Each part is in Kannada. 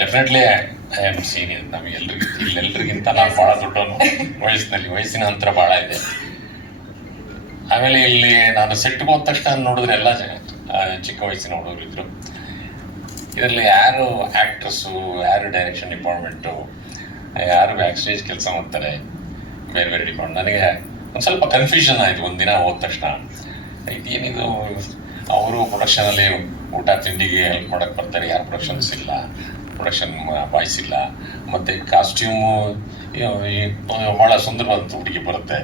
ಡೆಫಿನೆಟ್ಲಿ ಐ ಆಮ್ ಸೀನಿಯರ್ ನಮಗೆಲ್ಲರಿಗೂ ಇಲ್ಲೆಲ್ಲರಿಗಿಂತ ನಾನು ಭಾಳ ದೊಡ್ಡವನು. ವಯಸ್ಸಿನಲ್ಲಿ, ವಯಸ್ಸಿನ ಅಂತರ ಭಾಳ ಇದೆ. ಆಮೇಲೆ ಇಲ್ಲಿ ನಾನು ಸೆಟ್ಗೆ ಹೋದ ತಕ್ಷಣ ನೋಡಿದ್ರೆ ಎಲ್ಲ ಚಿಕ್ಕ ವಯಸ್ಸಿನ ಹುಡುಗರು ಇದ್ರು. ಇದರಲ್ಲಿ ಯಾರು ಆ್ಯಕ್ಟ್ರಸ್ಸು ಯಾರು ಡೈರೆಕ್ಷನ್ ಡಿಪಾರ್ಟ್ಮೆಂಟು ಯಾರು ಬ್ಯಾಕ್ ಸ್ಟೇಜ್ ಕೆಲಸ ಮಾಡ್ತಾರೆ, ಬೇರೆ ಬೇರೆ ಡಿಪಾರ್ಟ್ಮೆಂಟ್ ನನಗೆ ಒಂದು ಸ್ವಲ್ಪ ಕನ್ಫ್ಯೂಷನ್ ಆಯಿತು ಒಂದಿನ ಹೋದ ತಕ್ಷಣ. ಏನಿದು, ಅವರು ಪ್ರೊಡಕ್ಷನಲ್ಲಿ ಊಟ ತಿಂಡಿಗೆ ಹೆಲ್ಪ್ ಮಾಡಕ್ಕೆ ಬರ್ತಾರೆ. ಯಾರು ಪ್ರೊಡಕ್ಷನ್ಸ್ ಇಲ್ಲ ಪ್ರೊಡಕ್ಷನ್ ಬಾಯ್ಸ್ ಇಲ್ಲ. ಮತ್ತು ಕಾಸ್ಟ್ಯೂಮು ಭಾಳ ಸುಂದರವಾದ ಹುಡುಗಿ ಬರುತ್ತೆ.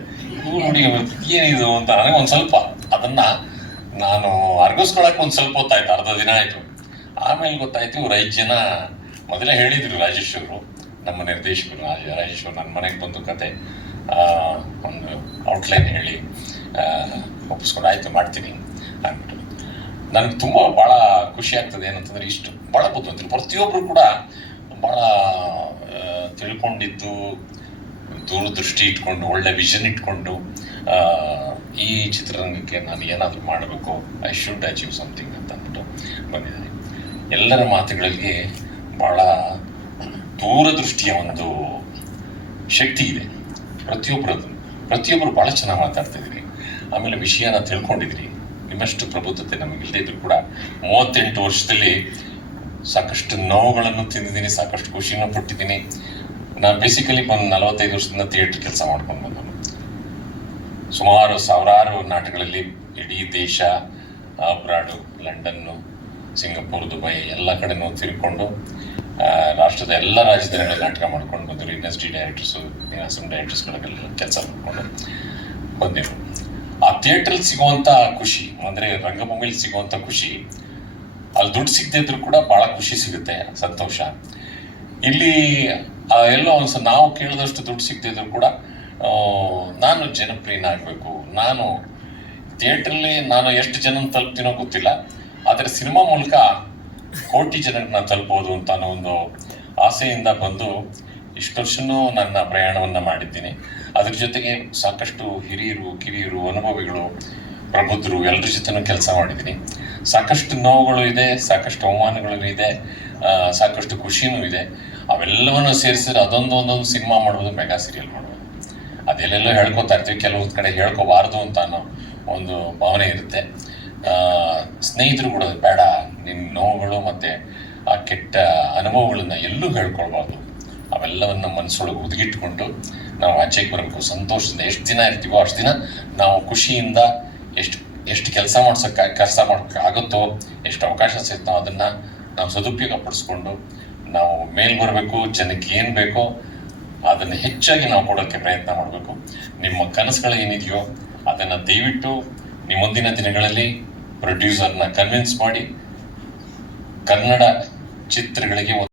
ಹುಡುಗಿ ಬರುತ್ತೆ. ಏನಿದು ಅಂತ ನನಗೆ ಒಂದು ಸ್ವಲ್ಪ ಅದನ್ನು ನಾನು ಅರ್ಗಿಸ್ಕೊಳಕ್ಕೆ ಒಂದು ಸ್ವಲ್ಪ ಹೊತ್ತಾಯ್ತು. ಅರ್ಧ ದಿನ ಆಯಿತು. ಆಮೇಲೆ ಗೊತ್ತಾಯ್ತು ಇವ್ರು ಐದು ಜನ ಮೊದಲೇ ಹೇಳಿದ್ರು ರಾಜೇಶ್ ಅವರು, ನಮ್ಮ ನಿರ್ದೇಶಕರು ರಾಜ, ರಾಜೇಶ್ ಅವರು ನನ್ನ ಮನೆಗೆ ಬಂದು ಕತೆ. ಒಂದು ಔಟ್ಲೈನ್ ಹೇಳಿ ಒಪ್ಪಿಸ್ಕೊಂಡು ಆಯ್ತು, ಮಾಡ್ತೀನಿ ಅಂದ್ಬಿಟ್ಟು. ನನಗೆ ತುಂಬ ಭಾಳ ಖುಷಿ ಆಗ್ತದೆ ಏನಂತಂದ್ರೆ ಇಷ್ಟು ಭಾಳ ಬುದ್ಧಿವಂತರು. ಪ್ರತಿಯೊಬ್ಬರು ಕೂಡ ಭಾಳ ತಿಳ್ಕೊಂಡಿದ್ದು, ದೂರದೃಷ್ಟಿ ಇಟ್ಕೊಂಡು, ಒಳ್ಳೆ ವಿಷನ್ ಇಟ್ಕೊಂಡು ಈ ಚಿತ್ರರಂಗಕ್ಕೆ ನಾನು ಏನಾದರೂ ಮಾಡಬೇಕು ಐ ಶುಡ್ ಅಚೀವ್ ಸಮಥಿಂಗ್ ಅಂತ ಅಂದ್ಬಿಟ್ಟು ಬಂದಿದ್ದಾರೆ ಎಲ್ಲರ ಮಾತುಗಳಿಗೆ ಭಾಳ ದೂರದೃಷ್ಟಿಯ ಒಂದು ಶಕ್ತಿ ಇದೆ. ಪ್ರತಿಯೊಬ್ಬರದ್ದು ಪ್ರತಿಯೊಬ್ಬರು ಭಾಳ ಚೆನ್ನಾಗಿ ಮಾತಾಡ್ತಿದ್ದೀರಿ ಆಮೇಲೆ ವಿಷಯನ ತಿಳ್ಕೊಂಡಿದ್ದೀರಿ ನಿಮ್ಮಷ್ಟು ಪ್ರಬುದ್ಧತೆ ನಮಗಿಲ್ಲದೆ ಇದ್ರು ಕೂಡ ಮೂವತ್ತೆಂಟು ವರ್ಷದಲ್ಲಿ ಸಾಕಷ್ಟು ನೋವುಗಳನ್ನು ತಿಂದಿದ್ದೀನಿ, ಸಾಕಷ್ಟು ಖುಷಿಯನ್ನು ಪಟ್ಟಿದ್ದೀನಿ. ನಾನು ಬೇಸಿಕಲಿ ಒಂದು ನಲವತ್ತೈದು ವರ್ಷದಿಂದ ಥಿಯೇಟರ್ ಕೆಲಸ ಮಾಡ್ಕೊಂಡು ಬಂದವನು. ಸುಮಾರು ಸಾವಿರಾರು ನಾಟಕಗಳಲ್ಲಿ ಇಡೀ ದೇಶ, ಅಬ್ರಾಡು, ಲಂಡನ್ನು, ಸಿಂಗಾಪುರ್, ದುಬೈ ಎಲ್ಲ ಕಡೆನೂ ತಿರ್ಕೊಂಡು ರಾಷ್ಟ್ರದ ಎಲ್ಲ ರಾಜಧಾನಿಗಳಲ್ಲಿ ನಾಟಕ ಮಾಡ್ಕೊಂಡು ಬಂದರು ಇಂಡಸ್ಟ್ರಿ ಡೈರೆಕ್ಟರ್ಸು ಡೈರೆಕ್ಟರ್ಸ್ಗಳಿಗೆಲ್ಲ ಕೆಲಸ ಮಾಡಿಕೊಂಡು ಬಂದೆವು. ಆ ಥಿಯೇಟ್ರಲ್ಲಿ ಸಿಗುವಂತ ಖುಷಿ, ಅಂದ್ರೆ ರಂಗಭೂಮಿಲಿ ಸಿಗುವಂತ ಖುಷಿ, ಅಲ್ಲಿ ದುಡ್ಡು ಸಿಗದೇ ಇದ್ರು ಕೂಡ ಬಹಳ ಖುಷಿ ಸಿಗುತ್ತೆ, ಸಂತೋಷ. ಇಲ್ಲಿ ಎಲ್ಲೋ ಒಂದ್ಸ ನಾವು ಕೇಳಿದಷ್ಟು ದುಡ್ಡು ಸಿಗದೆ ಇದ್ರೂ ಕೂಡ ನಾನು ಜನಪ್ರಿಯನಾಗಬೇಕು. ನಾನು ಥಿಯೇಟ್ರಲ್ಲಿ ನಾನು ಎಷ್ಟು ಜನ ತಲುಪ್ತೀನೋ ಗೊತ್ತಿಲ್ಲ, ಆದರೆ ಸಿನಿಮಾ ಮೂಲಕ ಕೋಟಿ ಜನರನ್ನ ತಲುಪೋದು ಅಂತ ಒಂದು ಆಸೆಯಿಂದ ಬಂದು ಇಷ್ಟು ವರ್ಷನೂ ನನ್ನ ಪ್ರಯಾಣವನ್ನು ಮಾಡಿದ್ದೀನಿ. ಅದ್ರ ಜೊತೆಗೆ ಸಾಕಷ್ಟು ಹಿರಿಯರು, ಕಿರಿಯರು, ಅನುಭವಿಗಳು, ಪ್ರಬುದ್ಧರು ಎಲ್ಲರ ಜೊತೆನೂ ಕೆಲಸ ಮಾಡಿದ್ದೀನಿ. ಸಾಕಷ್ಟು ನೋವುಗಳು ಇದೆ, ಸಾಕಷ್ಟು ಅವಮಾನಗಳು ಇದೆ ಸಾಕಷ್ಟು ಖುಷಿನೂ ಇದೆ. ಅವೆಲ್ಲವನ್ನು ಸೇರಿಸಿದ್ರೆ ಅದೊಂದು ಒಂದೊಂದು ಸಿನಿಮಾ ಮಾಡ್ಬೋದು, ಮೆಗಾ ಸೀರಿಯಲ್ ಮಾಡ್ಬೋದು. ಅದೆಲ್ಲೆಲ್ಲೋ ಹೇಳ್ಕೊತಾ ಇರ್ತೀವಿ, ಕೆಲವೊಂದು ಕಡೆ ಹೇಳ್ಕೋಬಾರ್ದು ಅಂತ ಅನ್ನೋ ಒಂದು ಭಾವನೆ ಇರುತ್ತೆ. ಸ್ನೇಹಿತರು ಕೂಡ ಬೇಡ ನಿನ್ನ ನೋವುಗಳು ಮತ್ತು ಆ ಕೆಟ್ಟ ಅನುಭವಗಳನ್ನ ಎಲ್ಲೂ ಹೇಳ್ಕೊಳ್ಬಾರ್ದು. ಅವೆಲ್ಲವನ್ನು ಮನಸ್ಸೊಳಗೆ ಹುದುಗಿಟ್ಟುಕೊಂಡು ನಾವು ಆಚೆಗೆ ಬರಬೇಕು. ಸಂತೋಷದಿಂದ ಎಷ್ಟು ದಿನ ಇರ್ತೀವೋ ಅಷ್ಟು ದಿನ ನಾವು ಖುಷಿಯಿಂದ ಎಷ್ಟು ಎಷ್ಟು ಕೆಲಸ ಮಾಡ್ಸೋಕ್ಕೆ ಕೆಲಸ ಮಾಡೋಕ್ಕೆ ಆಗುತ್ತೋ, ಎಷ್ಟು ಅವಕಾಶ ಸಿಗ್ತೋ ಅದನ್ನು ನಾವು ಸದುಪಯೋಗ ಪಡಿಸ್ಕೊಂಡು ನಾವು ಮೇಲ್ ಬರಬೇಕು, ಜನಕ್ಕೆ ಏನು ಬೇಕೋ ಅದನ್ನು ಹೆಚ್ಚಾಗಿ ನಾವು ಕೊಡೋಕ್ಕೆ ಪ್ರಯತ್ನ ಮಾಡಬೇಕು. ನಿಮ್ಮ ಕನಸುಗಳು ಏನಿದೆಯೋ ಅದನ್ನು ದಯವಿಟ್ಟು ನಿಮ್ಮ ಮುಂದಿನ ದಿನಗಳಲ್ಲಿ ಪ್ರೊಡ್ಯೂಸರ್ನ ಕನ್ವಿನ್ಸ್ ಮಾಡಿ ಕನ್ನಡ ಚಿತ್ರಗಳಿಗೆ